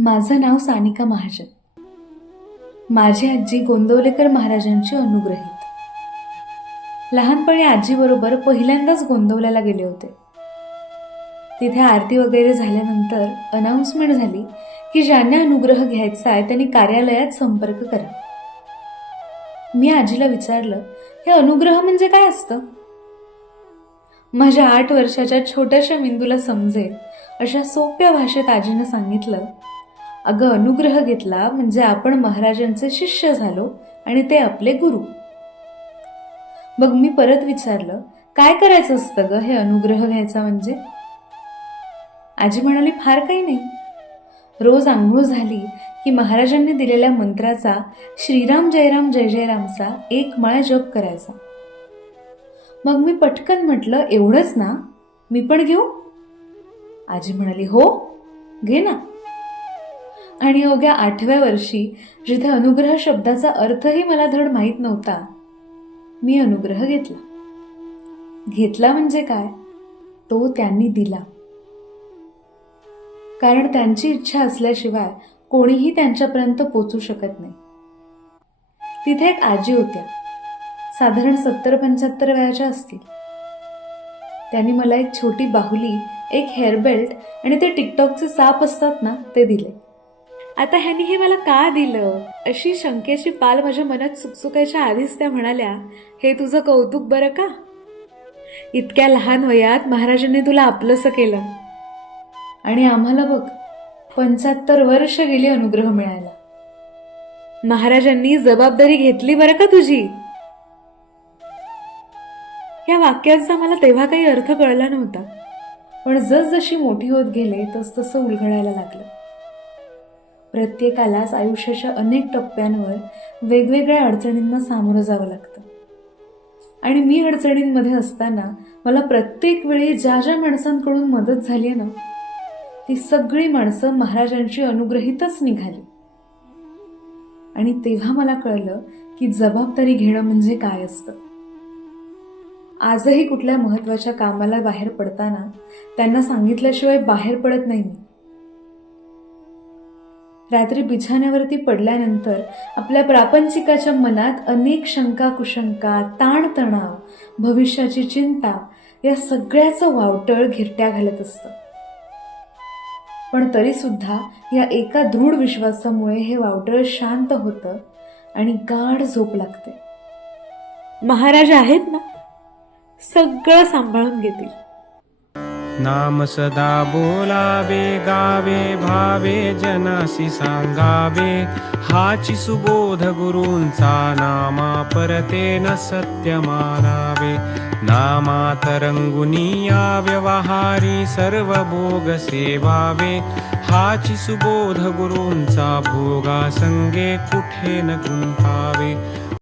माझं नाव सानिका महाजन. माझी आजी गोंदवलेकर महाराजांची अनुग्रहित लहानपणी आजीबरोबर पहिल्यांदाच गोंदवल्याला गेले होते. तिथे आरती वगैरे झाल्यानंतर अनाऊन्समेंट झाली की ज्यांना अनुग्रह घ्यायचा आहे त्यांनी कार्यालयात संपर्क करा. मी आजीला विचारलं हे अनुग्रह म्हणजे काय असतं? माझ्या आठ वर्षाच्या छोट्याशा मेंदूला समजेल अशा सोप्या भाषेत आजीनं सांगितलं अगं अनुग्रह घेतला म्हणजे आपण महाराजांचे शिष्य झालो आणि ते आपले गुरु. मग मी परत विचारलं काय करायचं असतं ग हे अनुग्रह घ्यायचा म्हणजे? आजी म्हणाली फार काही नाही. रोज आंघोळ झाली की महाराजांनी दिलेल्या मंत्राचा श्रीराम जयराम जय जयरामचा एक माळ जप करायचा. मग मी पटकन म्हटलं एवढंच ना? मी पण घेऊ? आजी म्हणाली हो घे ना. आणि अवघ्या आठव्या वर्षी जिथे अनुग्रह शब्दाचा अर्थही मला धड माहीत नव्हता मी अनुग्रह घेतला. घेतला म्हणजे काय? तो त्यांनी दिला. कारण त्यांची इच्छा असल्याशिवाय कोणीही त्यांच्यापर्यंत पोचू शकत नाही. तिथे एक आजी होत्या. साधारण सत्तर पंच्याहत्तर वयाच्या असतील. त्यांनी मला एक छोटी बाहुली एक हेअरबेल्ट आणि ते टिकटॉकचे साप असतात ना ते दिले. आता ह्यांनी हे मला का दिलं? अशी शंकेची पाल माझ्या मनात चुकचुकायच्या आधीच त्या म्हणाल्या हे तुझं कौतुक बरं का? इतक्या लहान वयात महाराजांनी तुला आपलंसं केलं. आणि आम्हाला बघ पंचाहत्तर वर्ष गेली अनुग्रह मिळायला. महाराजांनी जबाबदारी घेतली बरं का तुझी? या वाक्यांचा मला तेव्हा काही अर्थ कळला नव्हता. पण जसजशी मोठी होत गेले तस तसं उलगडायला लागलं. प्रत्येकालाच आयुष्याच्या अनेक टप्प्यांवर वेगवेगळ्या अडचणींना सामोरं जावं लागतं. आणि मी अडचणींमध्ये असताना मला प्रत्येक वेळी ज्या ज्या माणसांकडून मदत झाली ना ती सगळी माणसं महाराजांची अनुग्रहितच निघाली. आणि तेव्हा मला कळलं की जबाबदारी घेणं म्हणजे काय असतं. आजही कुठल्या महत्त्वाच्या कामाला बाहेर पडताना त्यांना सांगितल्याशिवाय बाहेर पडत नाही मी. रात्री बिछाण्यावरती पडल्यानंतर आपल्या प्रापंचिकाच्या मनात अनेक शंका कुशंका ताणतणाव भविष्याची चिंता या सगळ्याचं वावटळ घिरट्या घालत असतं. पण तरीसुद्धा या एका दृढ विश्वासामुळे हे वावटळ शांत होतं आणि गाढ झोप लागते. महाराज आहेत ना? सगळं सांभाळून घेतील. नाम सदा बोलावे गावे भावे जनासी सांगावे. हाची सुबोध गुरूंचा नामा परते न सत्य मानावे. नामात रंगुनिया व्यवहारी सर्व भोग सेवावे. हाची सुबोध गुरूंचा भोगा संगे कुठे न गुंतावे